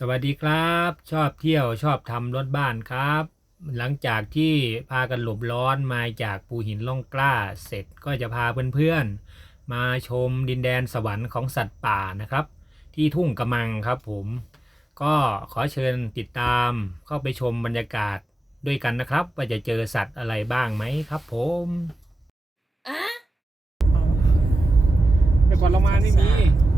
สวัสดีครับ ชอบเที่ยวชอบทำรถบ้านครับ หลังจากที่พากันหลบร้อนมาจากภูหินล่องกล้าเสร็จก็จะพาเพื่อนๆ มาชมดินแดนสวรรค์ของสัตว์ป่านะครับ ที่ทุ่งกระมังครับผม ก็ขอเชิญติดตามเข้าไปชมบรรยากาศด้วยกันนะครับ ว่าจะเจอสัตว์อะไรบ้างไหมครับผมแต่ก่อนเรามานี่มีต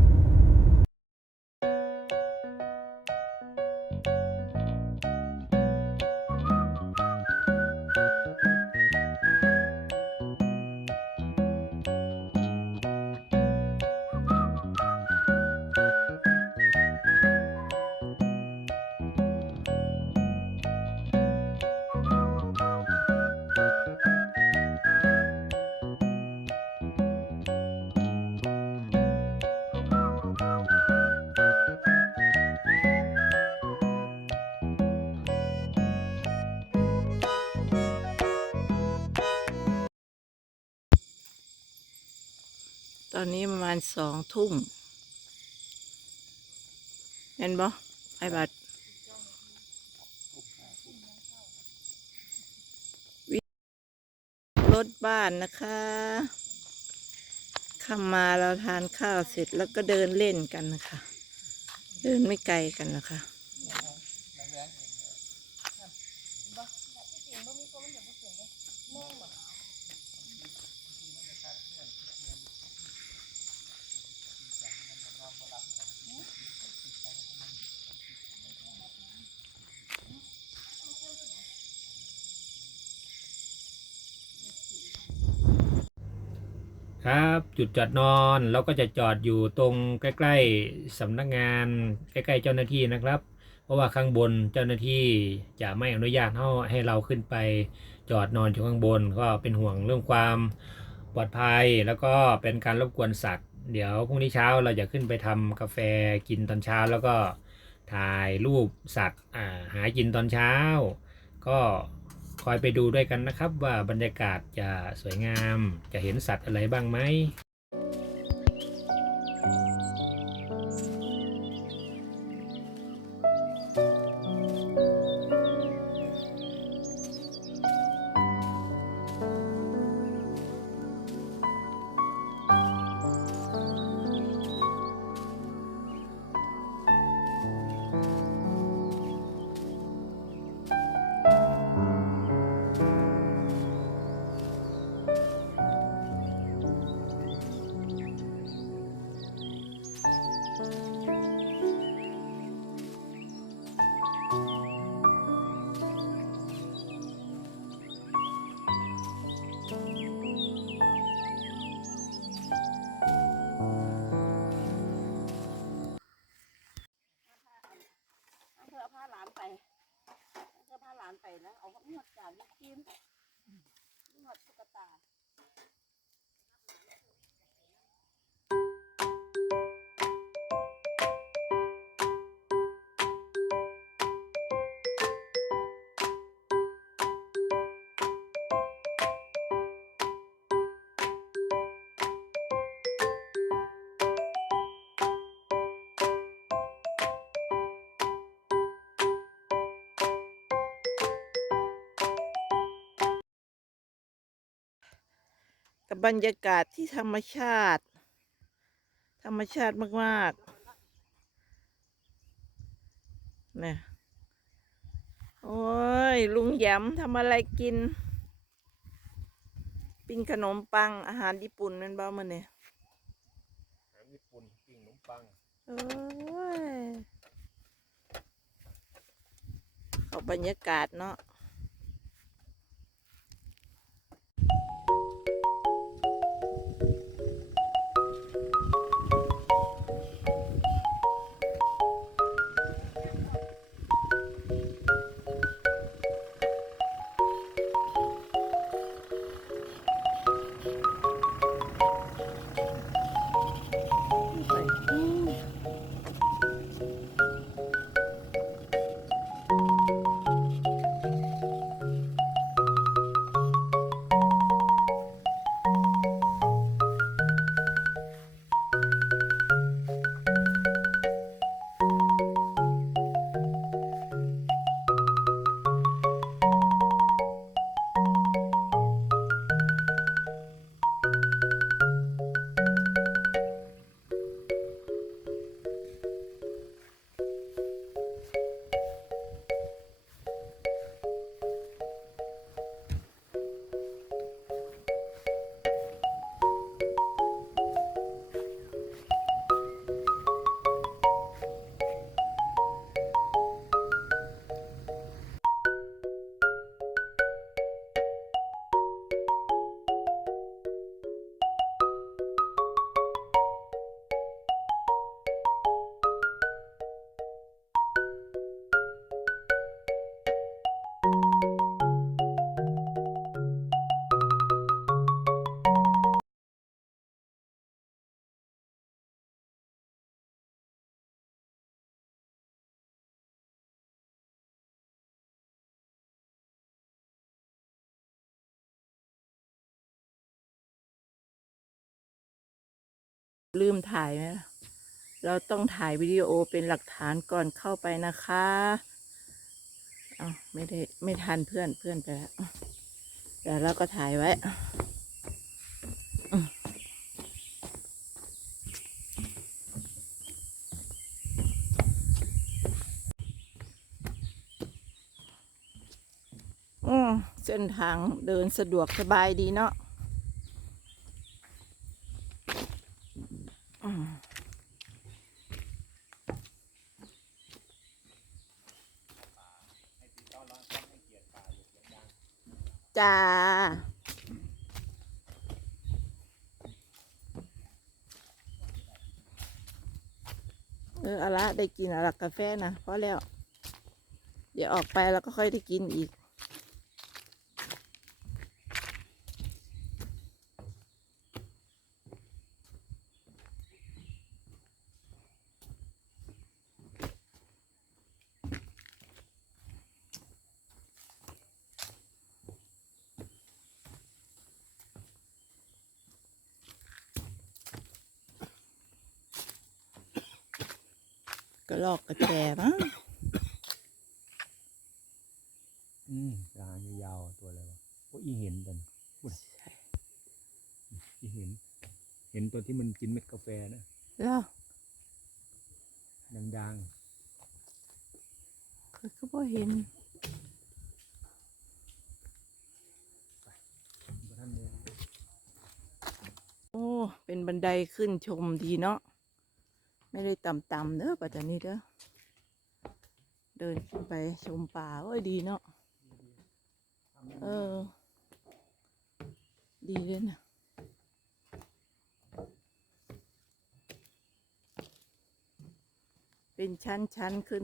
อนนี้ประมาณสองทุ่มเห็นบ่ไอ้บัดรถบ้านนะคะข้ามาเราทานข้าวเสร็จแล้วก็เดินเล่นกันนะคะ เดินไม่ไกลกันนะคะ ครับ จุดจอดนอนเราก็จะจอดอยู่ตรงใกล้ ๆสำนักงานใกล้ๆเจ้าหน้าที่นะครับ เพราะว่าข้างบนเจ้าหน้าที่จะไม่อนุญาตให้เราขึ้นไป จอดนอนอยู่ข้างบน ก็เป็นห่วงเรื่องความปลอดภัยแล้วก็เป็นการรบกวนสัตว์ เดี๋ยวพรุ่งนี้เช้าเราจะขึ้นไปทำกาแฟกินตอนเช้าแล้วก็ถ่ายรูปสัตว์อาหากินตอนเช้า ก็ คอยไปดูด้วยกันนะครับ ว่าบรรยากาศจะสวยงาม จะเห็นสัตว์อะไรบ้างไหม บบรรยากาศที่ธรรมชาติ ธรรมชาติมากๆเนี่ยโอ้ย ลุงหยำทำอะไรกิน ปิ้งขนมปัง อาหารญี่ปุ่นแมันบ้ามันเนี่ยญี่ปุ่นปิ้งขนมปังโอ้ยเขาบรรยากาศเนาะ ลืมถ่ายไหมเราต้องถ่ายวิดีโอเป็นหลักฐานก่อนเข้าไปนะคะเอาไม่ได้ไม่ทันเพื่อนเพื่อนไปแล้วเอาเดี๋ยวเราก็ถ่ายไว้อืมเส้นทางเดินสะดวกสบายดีเนาะอืมจ้า เออเอาละ ได้กินอะละกาแฟนะพอแล้ว เดี๋ยวออกไปแล้วก็ค่อยได้กินอีก ก็ลอกกระแจมั้งอืมหางยาวๆตัวอะไรวะโอ้อีเห็นตันพูดอีเห็น เห็นตัวที่มันกินเม็ดกาแฟนะแล้วดังคือก็บ่เห็นๆบ่ท่านเลยโอ้ เป็นบันไดขึ้นชมดีเนาะ ไม่ได้ต่ำๆเด้อปัจจุบันนี้เด้อเดินขึ้นไปชมป่าโอ้ยดีเนาะเออ ดีเลยนะเป็นชั้นๆขึ้น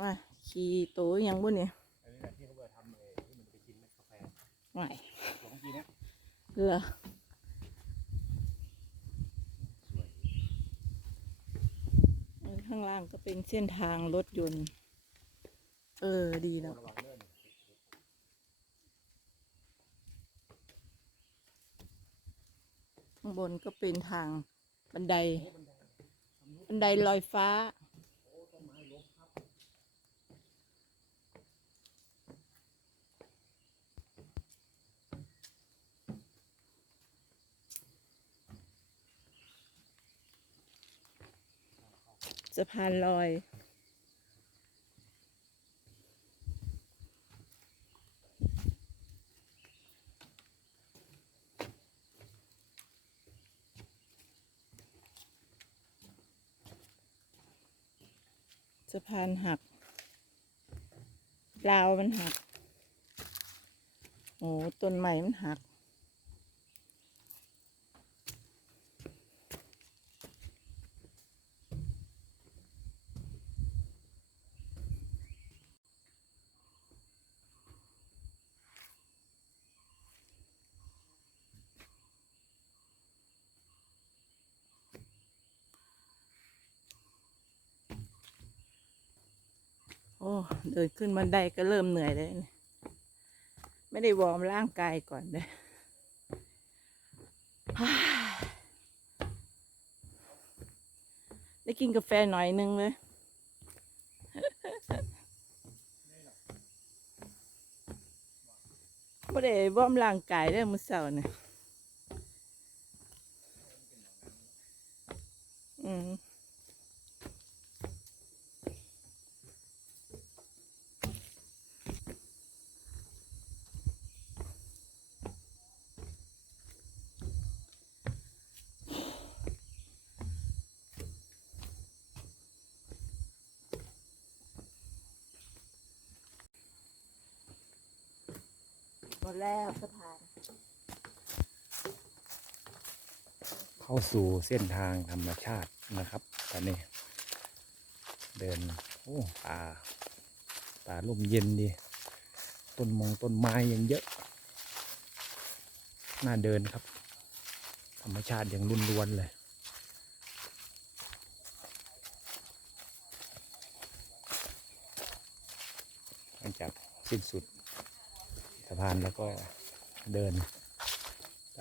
ว่าขี่โตยังบุเนี่ยอันนี้แหละที่เขาบอกทำเองที่มันไปกินเม็ดกาแฟไม่ของจริงนะเหรอ สวย เออ ข้างล่างก็เป็นเส้นทางรถยนต์ เออ ดีแล้วระข้างบนก็เป็นทางบันได บันไดลอยฟ้า สะพานลอยสะพานหักราวมันหัก โอ้ต้นไม้มันหัก เดินขึ้นบันไดก็เริ่มเหนื่อยเลยเนี่ยไม่ได้วอร์มร่างกายก่อนเลยได้กินกาแฟหน่อยนึงเลย ไม่ได้วอร์มร่างกายเลยมื้อเช้าเนี่ย แล้วสะพาน เข้าสู่เส้นทางธรรมชาตินะครับ ตอนนี้ เดิน โอ้ป่าป่าลมเย็นดี ต้นมงต้นไม้ยังเยอะ น่าเดินครับ ธรรมชาติยังรุ่นรวนเลยหลังจากสิ้นสุด สะพานแล้วก็เดินไป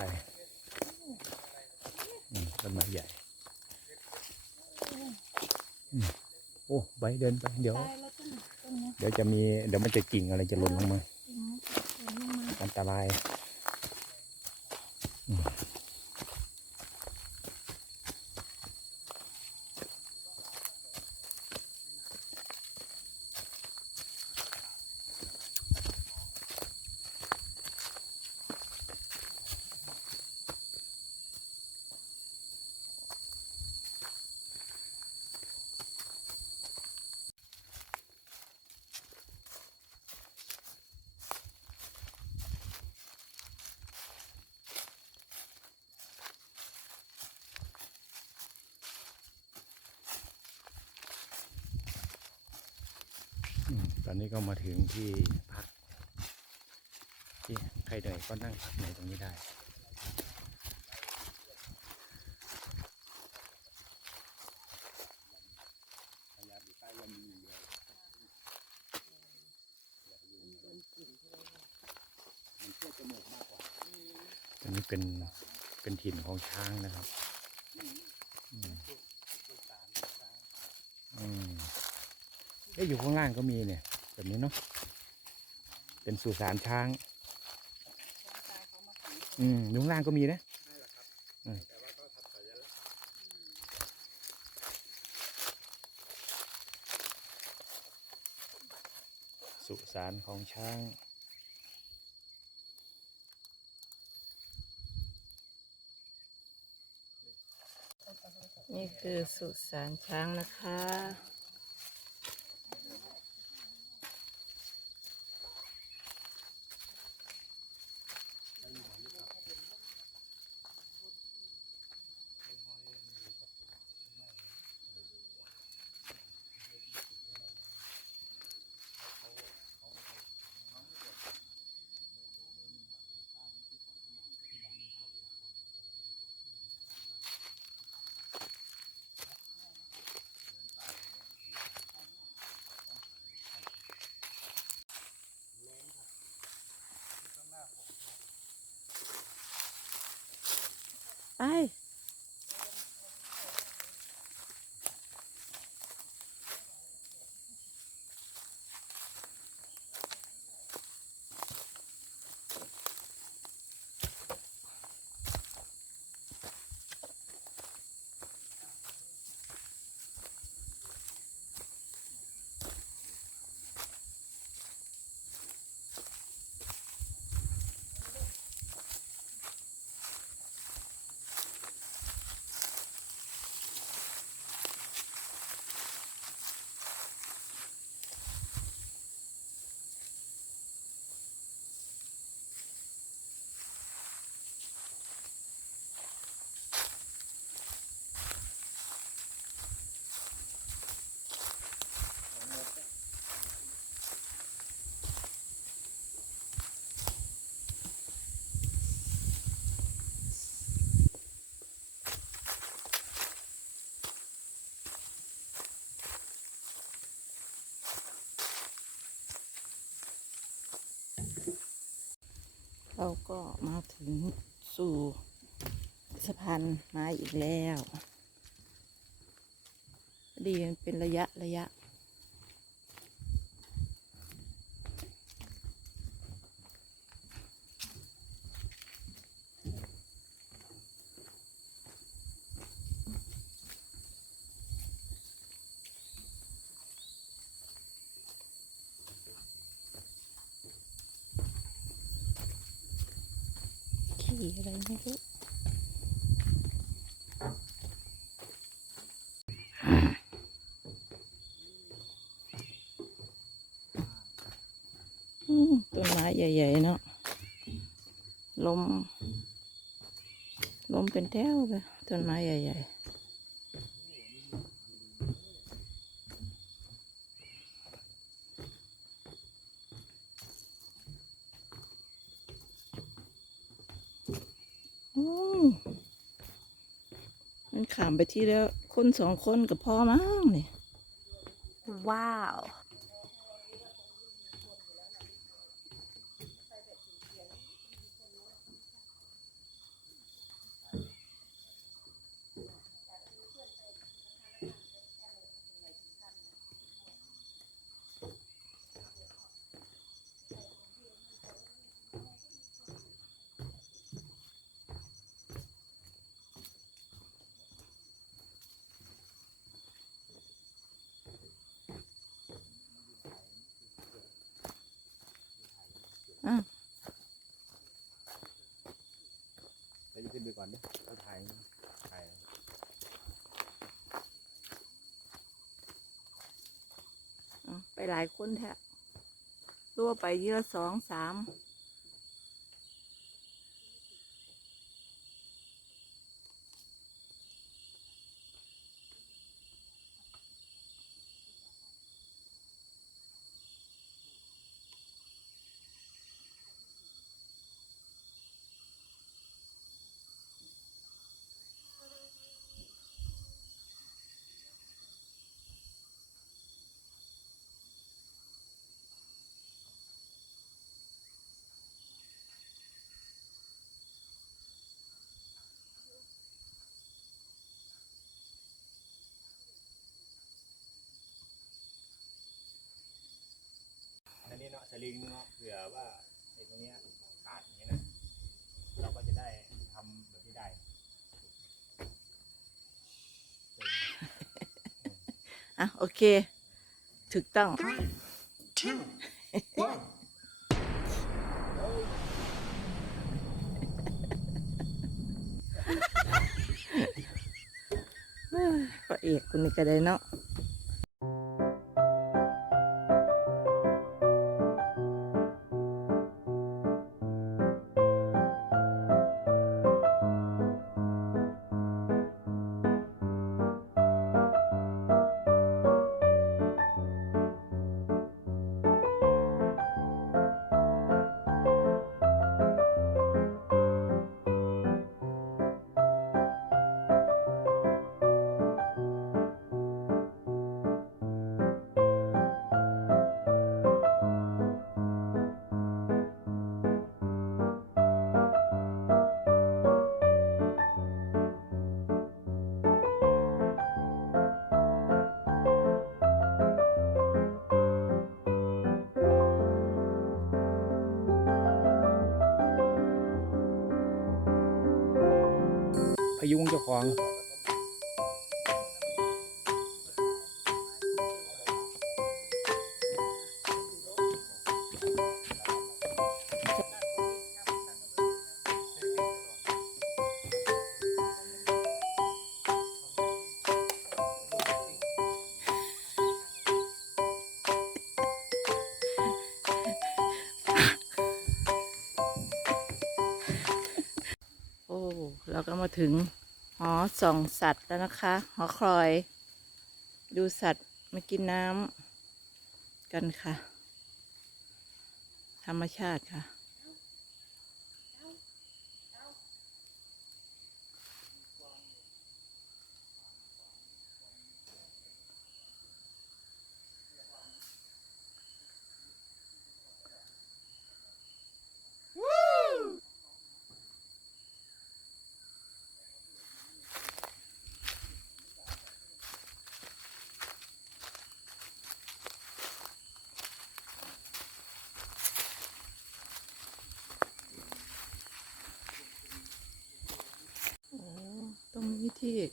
อืมต้นไม้ใหญ่อืมโอ้ใบเดินไปเดี๋ยวตายแล้วต้นต้นเนี้ยเดี๋ยวจะมีเดี๋ยวมันจะกิ่งอะไรจะหล่นลงมาจริงๆหล่นลงมาอันตรายอืมอืมตอ นนี้ก็มาถึงที่พัก ที่ใครเหนื่อยก็นั่งพักในตรงนี้ได้ตรงนี้เป็นเป็นถิ่นของช้างนะครับอืมอืมเอ๊ะอยู่ข้างล่างก็มีเนี่ย แบบนี้เนาะเป็นสุสานช้าง อืมอยู่ข้างล่างก็มีนะอืมสุสานของช้างนี่คือสุสานช้างนะคะ ไป เราก็ มาถึงสู่สะพานไม้อีกแล้ว ดีมันเป็นระยะระยะ ขี่อะไรไม่รู้ อืมต้นไม้ใหญ่ๆเนาะลมลมเป็นแถวเลยต้นไม้ใหญ่ๆอืมมันขามไปที่แล้ว คนสองคนกับพ่อมั้งเนี่ยว้าว ก่อนดิเขาถ่ายถ่ายไปหลายคนแท้รั่วไปเยอะสองสาม ลิงเนาะเผื่อว่าไอ้ตรงเนี้ยขาดอย่างเงี้ยนะเราก็จะได้ทำแบบที่ได้อะโอเค ถูกต้อง two, one. พระเอกคนนี้ก็ได้เนาะ พยุงเจ้าของ ถึงหอส่องสัตว์แล้วนะคะ หอคอย ดูสัตว์มากินน้ำกันค่ะ ธรรมชาติค่ะ โอ้ต รงนี้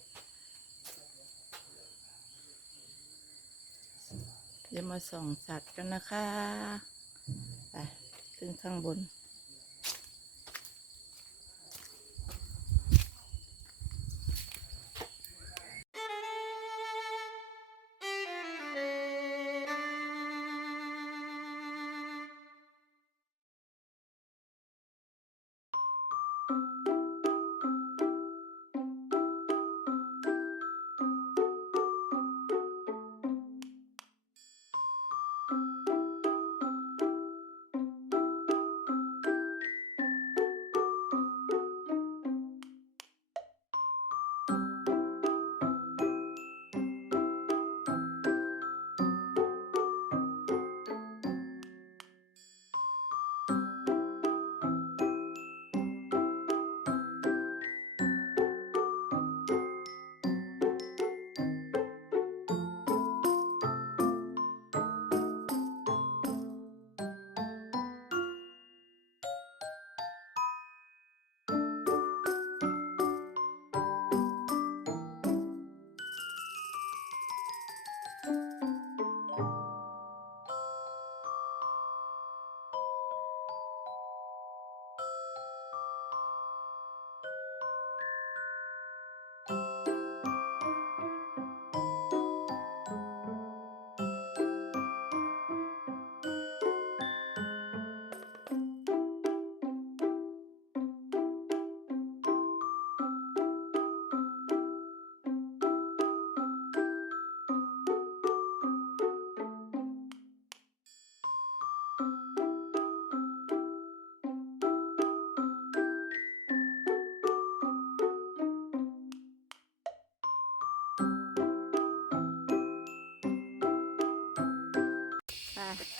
ที่จะมาส่องสัตว์กันนะคะ ไป ขึ้นข้างบน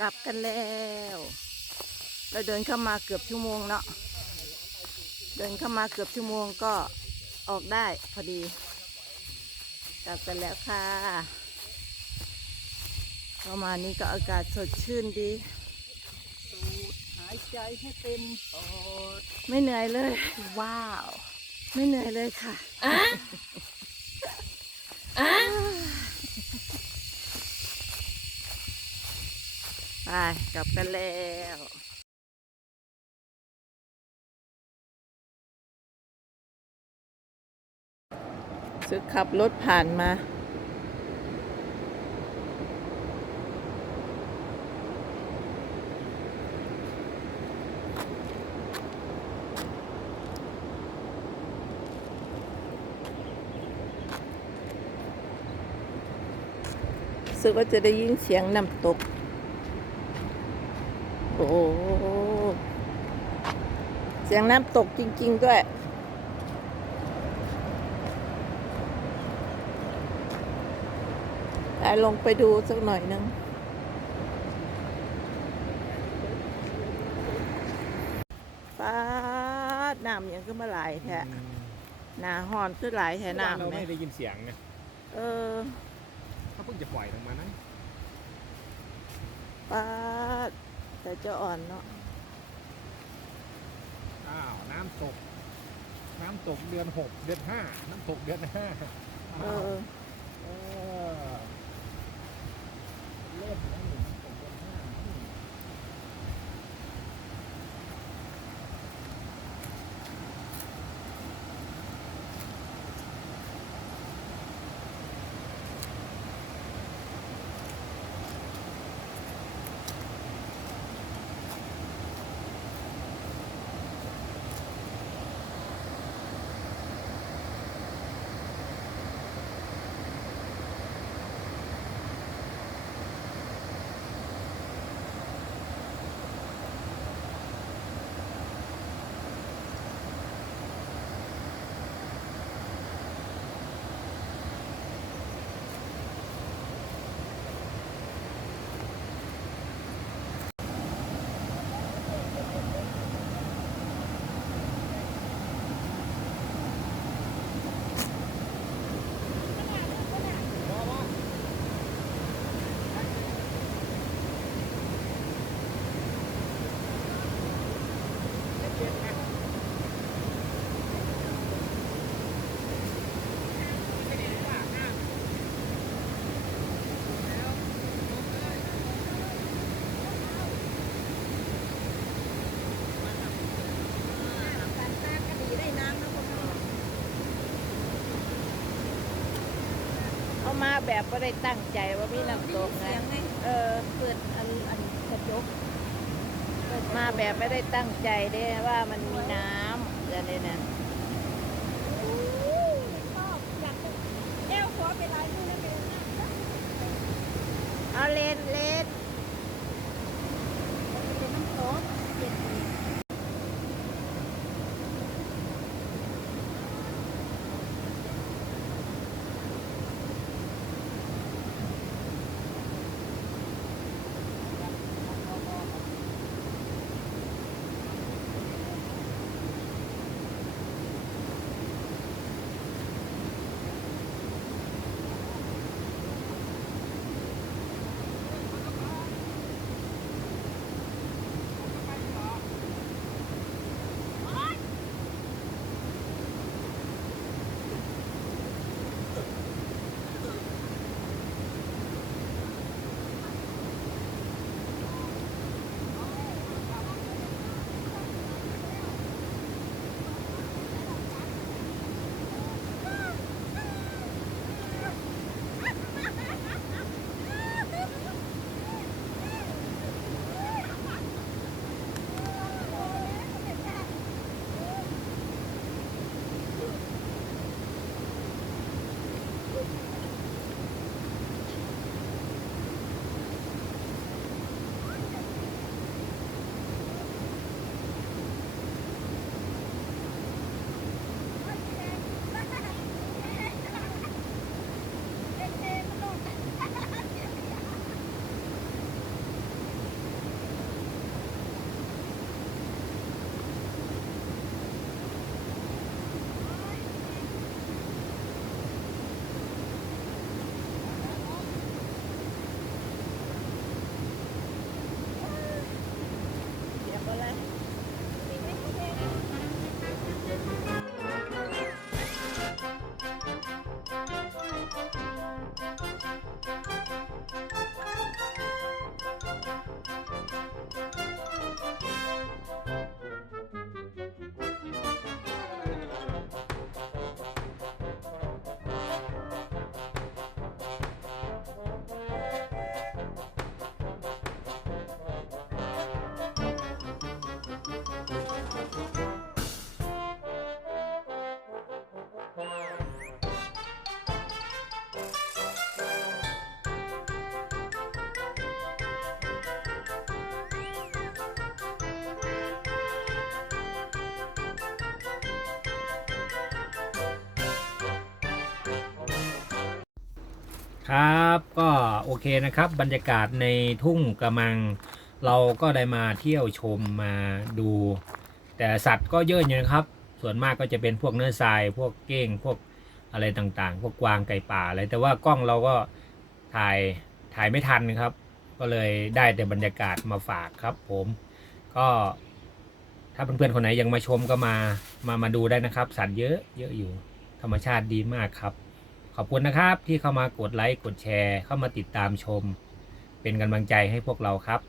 ลับกันแล้ว เราเดินเข้ามาเกือบชั่วโมงเนาะเดินเข้ามาเกือบชั่วโมงก็ออกได้พอดี กลับกันแล้วค่ะประมาณนี้ก็อากาศสดชื่นดีสูดหายใจให้เต็มปอด ไม่เหนื่อยเลย ว้าว ไม่เหนื่อยเลยค่ะ กลับกันแล้วสึกขับรถผ่านมาสึกว่าจะได้ยินเสียงน้ำตก อ้โห เสียงน้ำตกจริง ๆ ด้วยไปลงไปดูสักหน่อยนึง ป้าดน้ำยังก็มาหลายแท้หนาหอนคือหลายแท้เราน้ำไหมไม่ได้ยินเสียงไงเออเขาเพิ่งจะปล่อยลงมานั้นป้าด แต่จะอ่อนเนาะ อ้าว น้ำตก น้ำตกเดือนหกเดือนห้าน้ำตกเดือนห้าเออ เออเริ่มแล้วหนึ่งน้ำ แบบก็ได้ตั้งใจว่ามีน้ำตกไงเออเปิดอันอันกระจกมาแบบไม่ได้ตั้งใจเด้ว่ามันมีน้ำจะเนี่ยนะชอบอยากจะแก้วขอไปลายมือแล้วเป็นเอาเลนเลนเป็น ครับก็โอเคนะครับ บรรยากาศในทุ่งกระมัง เราก็ได้มาเที่ยวชมมาดู แต่สัตว์ก็เยอะอยู่นะครับ ส่วนมากก็จะเป็นพวกเนื้อทราย พวกเก้ง พวกอะไรต่างๆ พวกกวางไก่ป่าอะไร แต่ว่ากล้องเราก็ถ่ายถ่ายไม่ทันครับ ก็เลยได้แต่บรรยากาศมาฝากครับผม ก็ถ้าเพื่อนๆคนไหนยังมาชมก็มา มามาดูได้นะครับ สัตว์เยอะเยอะอยู่ ธรรมชาติดีมากครับ ขอบคุณนะครับที่เข้ามากดไลค์กดแชร์ เข้ามาติดตามชม เป็นกำลังใจให้พวกเราครับ